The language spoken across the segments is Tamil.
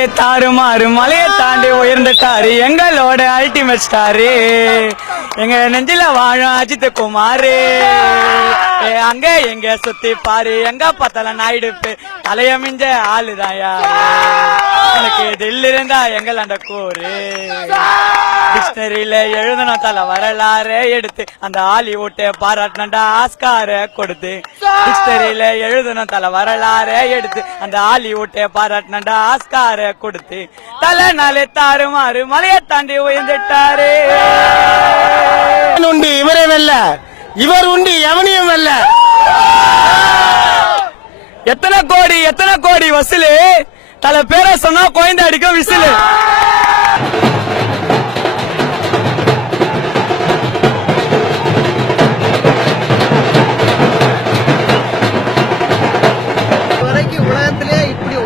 நாளே தாறுமாறு மலையை தாண்டி உயர்ந்துட்டாரு எங்களோட அல்டிமேட் ஸ்டாரு எங்க நெஞ்சில வாழும் அஜித் குமாரு அங்க எங்க சுத்தி பாரு எங்க பார்த்தால நாயுடு தலைய மிஞ்ச ஆளுதான் யாரு எனக்கு தில் இருந்தா எங்கள் அந்த கூறு டிக்ஷனரியில எழுதணும் தல வரலாறு எடுத்து அந்த ஹாலிவுட்டை பாராட்டினண்டா ஆஸ்கார கொடுத்து டிக்ஷனரியில எழுதணும் தல வரலாறு எடுத்து அந்த ஹாலிவுட்டை பாராட்டினண்டா ஆஸ்கார கொடுத்து தலை நாளே தாறுமாறு மலையை தாண்டி உயர்ந்துட்டாரு உண்டு இவரே வெல்ல இவர் உண்டு எவனையும் வெல்ல எத்தனை கோடி வசூலு தலை பேரை சொன்னா கோயந்த அடிக்கும் விசிலு உலகத்திலே இப்படி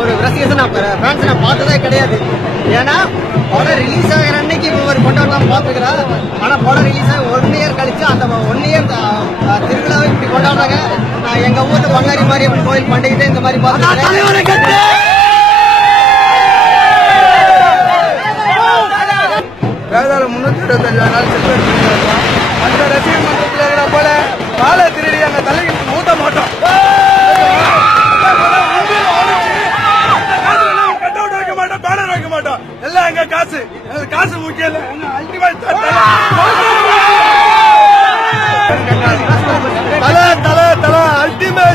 ஒரு ரசிகன் நான் பார்த்ததே கிடையாது. ஏன்னா படம் ரிலீஸ் ஆகிற அன்னைக்கு ஒரு கொண்டாட்டம் பார்த்துக்கிறார். ஆனா படம் ரிலீஸ் ஆகி 1 இயர் கழிச்சு அந்த 1 இயர் திருவிழாவை இப்படி கொண்டாடுறாங்க. நான் எங்க ஊர்ல பங்காரி மாரியம்மன் கோயில் பண்டிகை இந்த மாதிரி பார்த்துக்கிறேன். வேதாளம் 325 நாள் செலிபிரேட் அந்த ரசிகர் மன்றத்தில் இருக்கிற போல காலை திருடி அங்க தலைக்கு ஊத்த மாட்டோம். எல்லாம் எங்க காசு முக்கியம் அல்டிமேட்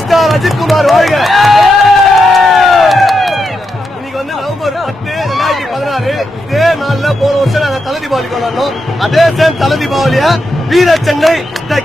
ஸ்டார் அஜித் குமார் வாழ்க. இன்னைக்கு வந்து நவம்பர் 10, 2016 இதே நாள்ல போன வருஷம் நாங்க தலை தீபாவளி கொண்டாடணும். அதே சேம் தலை தீபாவளியா வீர சென்னை